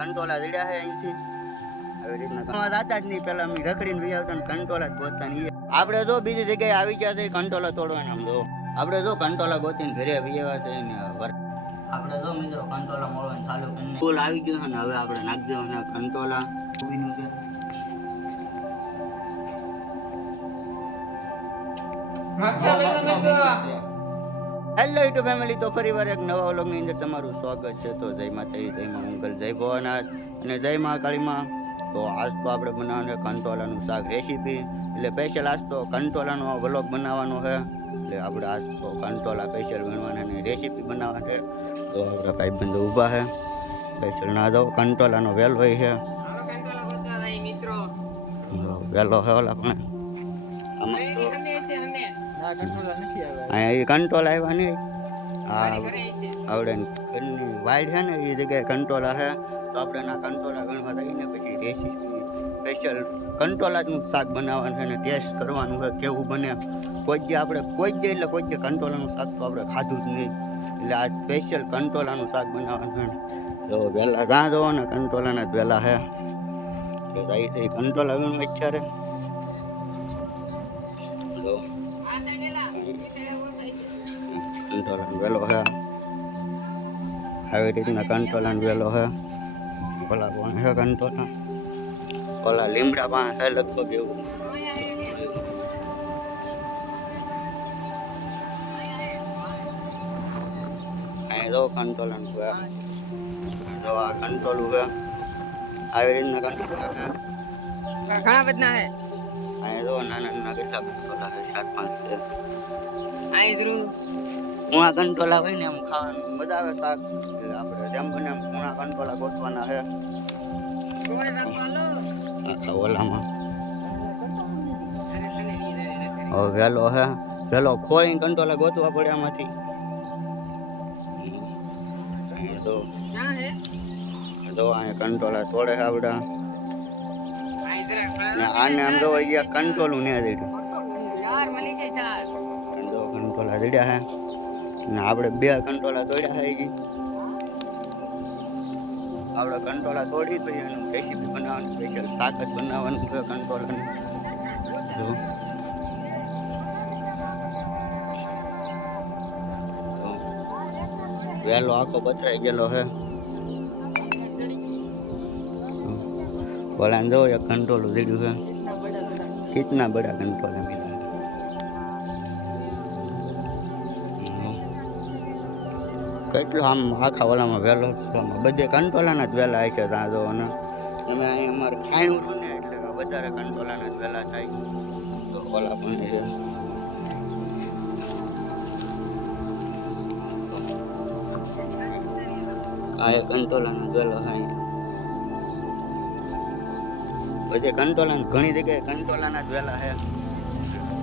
કંટોલા જડ્યા છે અહીંથી આવી રીતના તમારા દાદા જ નહીં પેલા અમે રખડીને બી આવતા ને કંટોલા જ ગોતતા ને આપણે જો બીજી જગ્યાએ આવી ગયા છે કંટોલા તોડવાના આમ જો આપણે જો કંટોલા ગોતીને ઘરે આવી આવ્યા છે ને આપણે જો મિત્રો કંટોલા મળવાનું ચાલુ કરીને ફૂલ આવી ગયું છે ને હવે આપણે નાખી દેવાના કંટોલા ઉભીનું છે. હેલો યુટ્યુબ ફેમિલી, તો ફરીવાર એક નવા વ્લોગની અંદર તમારું સ્વાગત છે. તો જય માતાજી, જય મા મંગલ, જય ભોળાનાથ અને જય મહાકાળીમાં. તો આજ તો આપણે બનાવવાનું છે કંટોલાનું શાક રેસીપી, એટલે સ્પેશિયલ આજ તો કંટોલાનો વ્લોગ બનાવવાનો છે. એટલે આપણે આજ તો કંટોલા સ્પેશિયલ બનવાના અને રેસીપી બનાવવા છે. તો આપણા ભાઈબંધો ઊભા છે સ્પેશિયલ ના જાઓ. કંટોલાનો વેલ હોય છે, વેલો છે ઓલા પણ આમાં તો અહીંયા કંટોલા આવ્યા નહીં. હા આવડે ઘરની વાઇડ છે ને એ જગ્યાએ કંટોલા છે. તો આપણે ના કંટોલા ગણવા થઈને પછી રેસીપી સ્પેશિયલ કંટોલાનું શાક બનાવવાનું છે અને ટેસ્ટ કરવાનું છે કેવું બને. કોઈ જે આપણે કોઈ જ એટલે કોઈ જ કંટોલાનું શાક તો આપણે ખાધું જ નહીં, એટલે આ સ્પેશિયલ કંટોલાનું શાક બનાવવાનું છે. તો વહેલા ત્યાં જવો ને કંટોલાના જ વહેલા છે એટલે જાય કંટોલા ગણવા અત્યારે. તો કંટોલાનો વેલો છે આવી રીતના કંટોલાનો વેલો છે. ઓલા પણ છે કંટોલા, ઓલા લીમડા પણ છે લગભગ એવું. અહીંયા જો કંટોલાનું છે, જો આ કંટોલું છે આવી રીતના કંટોલા છે ઘણા બધા છે. અહીંયા જો નાના નાના કેટલા કંટોલા છે, 4-5 છે. આઈ જરૂર કૂણા કંટોલા હોય ને એમ ખાવાનું મજા આવે શાક. એટલે આપણે જેમ બને એમ કૂણા કંટોલા ગોતવાના છે આખા ઓલામાં. હવે વેલો છે, વેલો ખોઈને કંટોલા ગોતવા પડે આમાંથી. તો અહીંયા કંટોલા તોડે છે આવડા. આને આમ જો અહીંયા કંટોલું ને જડ્યું, કંટોલા જડ્યા છે ને આપણે 2 કંટોલા તોડ્યા છે. આપણે કંટોલા તોડી પછી એનું રેસીપી બનાવવાનું, સ્પેશિયલ શાક જ બનાવવાનું છે કંટોલાનું. જો વહેલો આખો પથરાઈ ગયેલો છે. બોલા જો એક કંટોલું જડ્યું છે. કિતના બડા કંટોલા મિલા કેટલો આમ આખા ઓલામાં વહેલો બધે કંટોલાના જ વહેલા છે ત્યાં જો. અને અમે અહીં અમારે ખાણું છું ને એટલે વધારે કંટોલાના જ વહેલા થાય. તો ઓલા પણ છે આ કંટોલાનો જ વહેલો થાય. બધે કંટોલા ઘણી જગ્યાએ કંટોલાના જ વહેલા છે.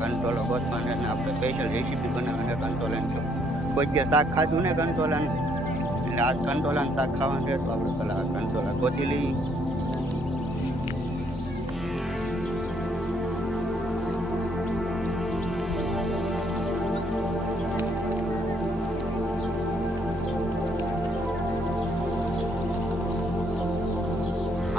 કંટોલો ગોતવાના ને આપણે સ્પેશિયલ રેસીપી બનાવવાની કંટોલાની. કોઈ જે શાક ખાધું ને કંટોલાનું, એટલે આજ કંટોલાનું શાક ખાવાનું છે. તો આપણે પેલા કંટોલા ગોતી લઈએ.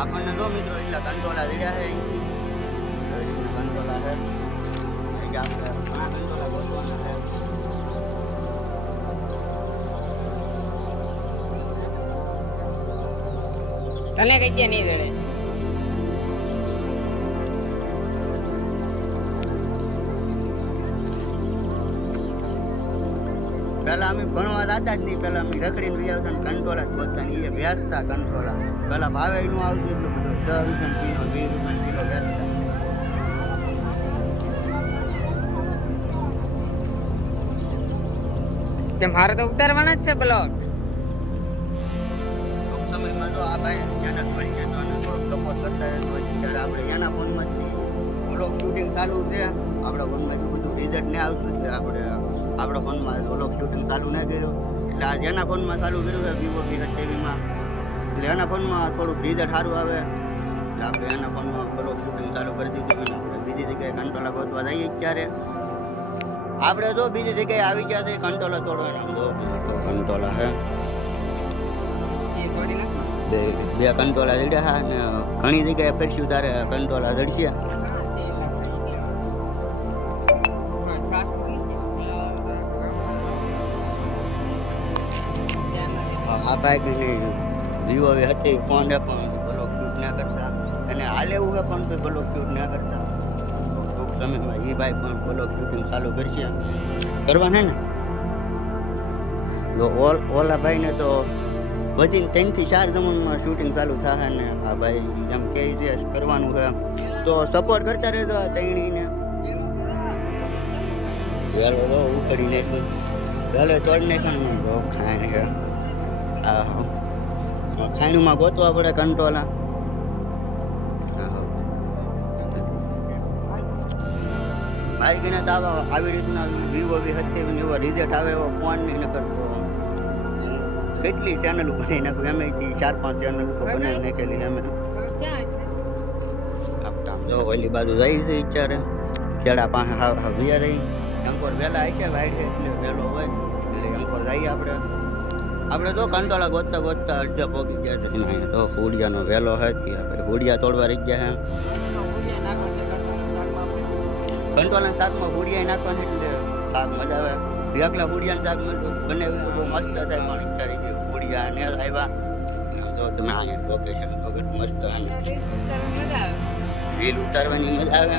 આપણને જો મિત્રો એટલા કંટોલા જડ્યા છે અહીંથી કંટોલા છે. આપણે ઘણા કંટોલા ગોતવાના છે. તને કઈ ગયા નહીં જડે. પેલા અમે ભણવા દાદા જ નહીં, પેલા અમે રખડીને બી આવતા ને કંટોલા જ ગોતતા ને એ વેચતા કંટોલા. પેલા ભાવે નું આવતું એટલું બધું, 10 રૂપિયા કિલો 20 રૂપિયા કિલો વેચતા. તે મારે તો ઉતારવાના જ છે બ્લોગ. સમયમાં જો આ ભાઈ મહેનત કરી છે તો એને થોડોક સપોર્ટ કરતા રહે તો ત્યારે આપણે એના ફોનમાં વ્લોગ શૂટિંગ ચાલુ છે. આપણા ફોનમાં બધું રિઝલ્ટ ને આવતું છે. આપણે આપણા ફોનમાં વ્લોગ શૂટિંગ ચાલુ ન કર્યું, એટલે આજે એના ફોનમાં ચાલુ કર્યું છે વિવો V27માં. એટલે એના ફોનમાં થોડુંક રિઝલ્ટ સારું આવે એટલે આપણે એના ફોનમાં વ્લોગ શૂટિંગ ચાલુ કરી દીધું. અને આપણે બીજી જગ્યાએ કંટોલા ગોતવા જઈએ ત્યારે આપણે જો બીજી જગ્યાએ આવી ગયા છે કંટોલા તોડવાના. જો કંટોલા છે એ થોડી ના બે કંટોલા જડ્યા હા ને ઘણી જગ્યાએ ફરશું તારે કંટોલા જડશે. આ બાઈકની વિવો હતી ફોન પણ બ્લોક શૂટ ના કરતા અને હાલ એવું છે પણ કોઈ બ્લોક શૂટ ના કરતા. ટૂંક સમયમાં એ ભાઈ પણ બ્લોક શૂટિંગ ચાલુ કરશે કરવાના ને. તો ઓલા ભાઈને તો વધીને 3 થી 4 જમણમાં શૂટિંગ ચાલુ થશે ને આ ભાઈ એમ કહે છે કરવાનું છે તો સપોર્ટ કરતા રહેજો આ તૈણીને. વેલો તો ઉકળી નાખ્યું વેલો તોડી નાખ્યું તો ખાય છે. ખાયણુમાં ગોતવા પડે કંટોલા. બાઈકને તો આવી રીતના વિવો V70 એવો રિઝલ્ટ આવે એવો ફોન નહીં ન કરતો. કેટલી ચેનલ બનાવી નાખું એમ 4-5 ચેનલ બનાવી નાખેલી અમે. જો ઓલી બાજુ જાય છે અત્યારે ખેડા પાસે વ્યા રહી અંકોર વહેલા આવી છે વાઈટ એટલે વહેલો હોય એટલે અંકોર જઈએ આપણે તો કંટોલા ગોતતા ગોતતા અડધા પોગી ગયા છે. અહીંયા તો હુડિયાનો વહેલો હતી આપણે હુડિયા તોડવા રહી ગયા છે. કંટોલાના શાકમાં હુડિયા નાખવાની એટલે શાક મજા આવે. એકલા હુડિયાનું શાક બનાવ્યું તો બહુ મસ્ત થાય પણ વિચારી ગયું હુડિયા ને આવ્યા તો તમે અહીંયા લોકેશન વગર મસ્ત રીલ ઉતારવાની મજા આવે.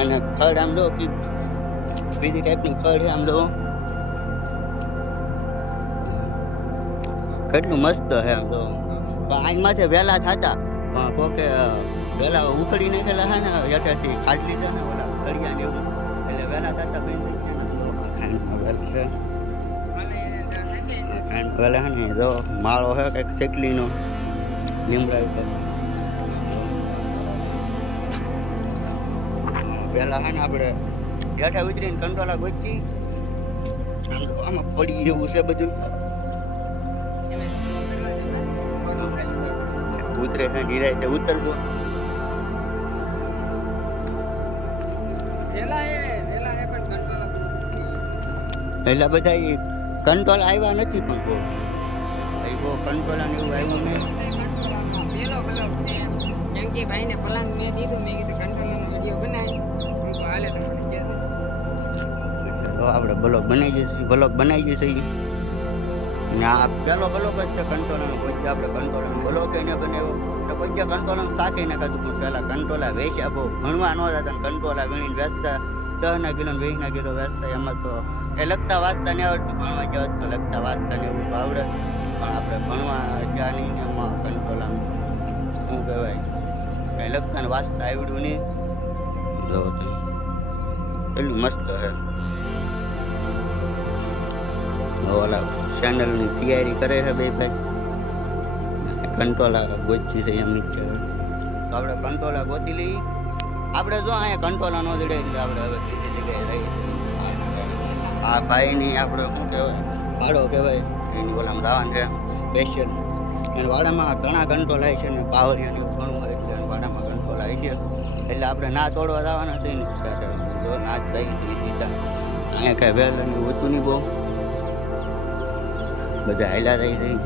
અને ખડ આમ જો કે બીજી ટાઈપની ખડ છે આમ જો કેટલું મસ્ત છે આમ તો. પણ આઈ માથે વહેલા થતા પણ કોકે વહેલા ઉખડી નાખેલા છે ને હેઠેથી ખાટ લીધા ને ઓલા ઉખડિયા ને એવું એટલે વહેલા થતા બેન વહેલા છે વહેલા છે ને જો માળો છે કંઈક શેકલીનો લીમડા ઉપર વહેલા છે ને આપણે હેઠા ઉતરીને કંટોલા ગોચી આમ તો આમાં પડી એવું છે બધું ઉતરે છે નિરાય તે ઉતરજો. એટલે બધા કંટ્રોલ આવ્યા નથી પણ બહુ કંટ્રોલ ને એવું આવ્યું નહીં. કેમ કે ભાઈને પલાંગ મેં દીધું મેં કીધું કંટ્રોલનો વિડીયો બનાવી હાલે તમને કહે તો આપણે બ્લોગ બનાવી જશે ને આ પેલો બ્લોગ જ છે કંટ્રોલનો. કોઈ આપણે કંટ્રોલનો બ્લોગ એને બનાવ્યો તો કોઈ કંટ્રોલનું શાક ના ખાધું પણ પહેલાં કંટ્રોલા વેચ્યા બહુ ભણવા ન જતા કંટ્રોલા વીણીને વેચતા 10 કિલો 20 કિલો વેચતા. એમાં તો એ લખતા વાંચતા નહીં આવડતું ભણવા જવા તો લખતા વાંચતા ને એવું તો આવડે પણ આપણે ભણવા જ્યાં નહીં એમાં કંટ્રોલાનું શું કહેવાય કંઈ લખતા ને વાંચતા આવડ્યું નહીં. જો તમે એટલું મસ્ત છે. ઓલા ચેનલની તૈયારી કરે છે બે ભાઈ કંટોલા ગોચી છે એમ જ છે. તો આપણે કંટોલા ગોતી લઈએ. આપણે જો અહીંયા કંટોલા ન જડે એટલે આપણે હવે બીજી જગ્યાએ જઈએ. આ ભાઈની આપણે શું કહેવાય વાડો કહેવાય એની ઓલામાં જવાનું છે સ્પેશિયલ. એને વાડામાં ઘણા કંટોલા છે ને પાવરિયાને એવું ઘણું હોય એટલે વાડામાં કંટોલા છે એટલે આપણે ના તોડવા જવાના છે ને જો ના જ જઈએ છીએ સીધા. અહીંયા કાંઈ વહેલ ને હોતું નહીં બહુ બધા હાલ્યા થઈ જઈ.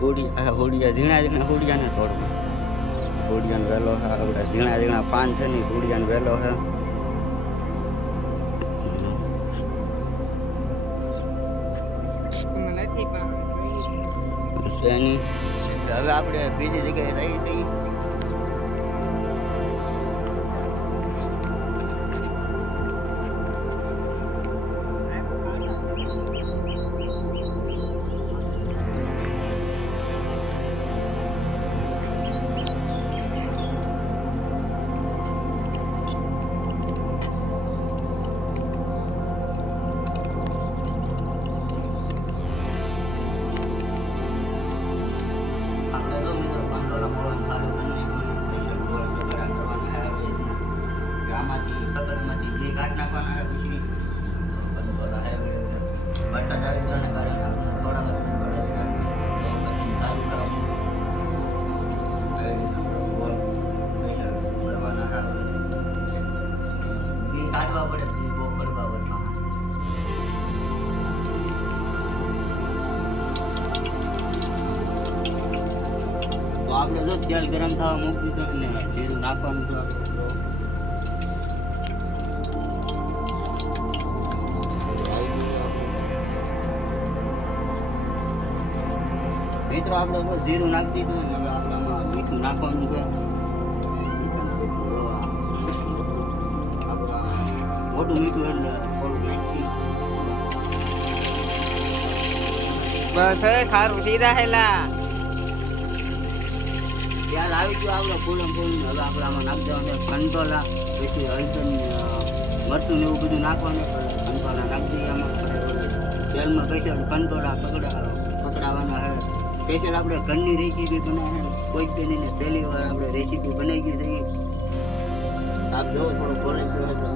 હોડિયા ઝીણા હોડિયાને તોડવું. હોડિયાનો વહેલો છે આપણે ઝીણા પાન છે ને હોડિયાનો વહેલો છે. હવે આપણે બીજી જગ્યાએ જઈએ છીએ. આપણે તો મિત્રો કંટ્રોલા ચાલુ આપણે જો તેલ ગરમ થવા મૂકી દીધું ને જીરું નાખવાનું તો મિત્રો આપણે તો જીરું નાખી દીધું ને હવે આપણે આમાં મીઠું નાખવાનું છે. આપણે મોટું મીઠું એટલે થોડું નાખીએ. બસ હવે ખારું થઈ રહેલા. ત્યાર આવી ગયું આપણે ફૂલમ ફૂલ. હવે આપણે આમાં નાખી દેવાનું કંટોલા, પછી હળદર, મરચું ને એવું બધું નાખવાનું. કંટોલા નાખી દઈએ આમાં. તેલમાં પછી કંટોલા પકડાવાના છે. સ્પેશિયલ આપણે ઘરની રેસીપી બનાવે છે. કોઈ જ નહીં ને પહેલી વાર આપણે રેસીપી બનાવી ગઈ છે. આપ જો થોડો બોલી ગયો તો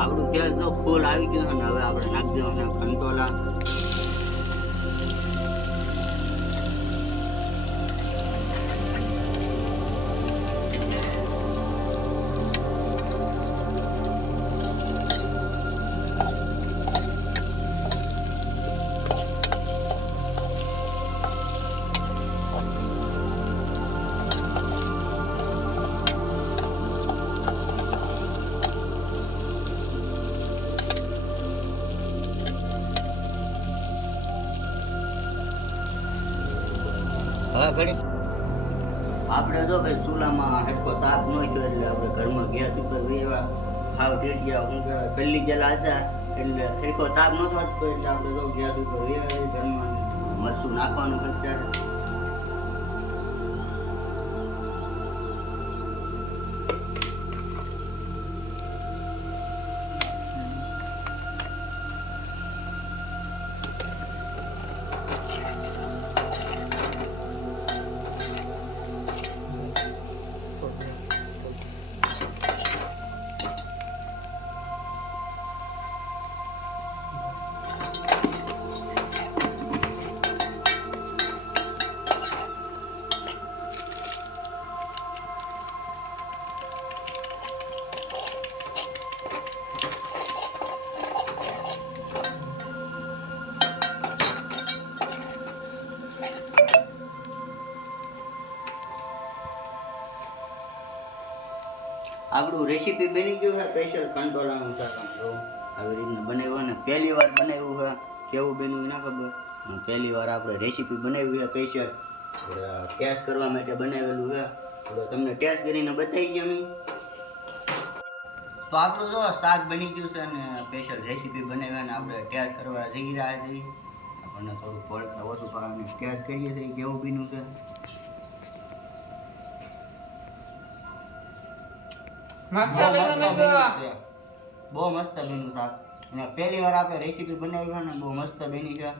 આપણું તેલ તો ફૂલ આવી ગયું છે ને હવે આપણે નાખી દેવાના કંટોલા. હવે ઘડી આપણે જો ભાઈ ચૂલામાં હેઠકો તાપ ન થયો એટલે આપણે ઘરમાં ગેસ ઉપર વેવા ખાવ ટેટિયા હું કહેવાય પહેલી ગયેલા હતા એટલે હેઠકો તાપ નહોતો આપતો એટલે આપણે જો ગેસ ઉપર વેવા ઘરમાં મરચું નાખવાનું અત્યારે. આપણું રેસીપી બની ગયું છે સ્પેશિયલ કંટોલાનું શાક. આવી રીતના બનાવ્યું ને પહેલી વાર બનાવ્યું છે. કેવું બન્યું ના ખબર, પહેલી વાર આપણે રેસીપી બનાવી છે સ્પેશિયલ ટેસ્ટ કરવા માટે બનાવેલું છે. તો તમને ટેસ્ટ કરીને બતાવી ગયો મેં. તો આપણું જો શાક બની ગયું છે ને સ્પેશિયલ રેસીપી બનાવ્યા ને આપણે ટેસ્ટ કરવા જઈ રહ્યા છીએ. આપણને થોડું પડતા ઓછું પાડવાની ટેસ્ટ કરીએ છીએ કેવું બન્યું છે. બહુ મસ્ત બન્યું શાક. અને પહેલી વાર આપણે રેસીપી બનાવી છે ને બહુ મસ્ત બની છે.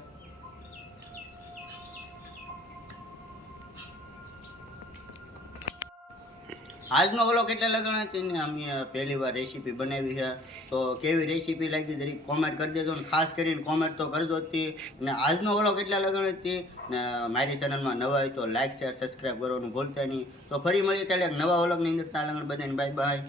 આજનો વ્લોગ કેટલા લગણ હતી ને અમે પહેલી વાર રેસીપી બનાવી છે. તો કેવી રેસીપી લાગી જરીક કોમેન્ટ કરી દેજો ને ખાસ કરીને કોમેન્ટ તો કરજો જ હતી. અને આજનો વ્લોગ કેટલા લગણ હતી ને મારી ચેનલમાં નવા હોય તો લાઈક શેર સબસ્ક્રાઈબ કરવાનું ભૂલતા નહીં. તો ફરી મળીએ ત્યારે એક નવા વ્લોગની અંદર. ત્યાં લગણ બધાને બાય બાય.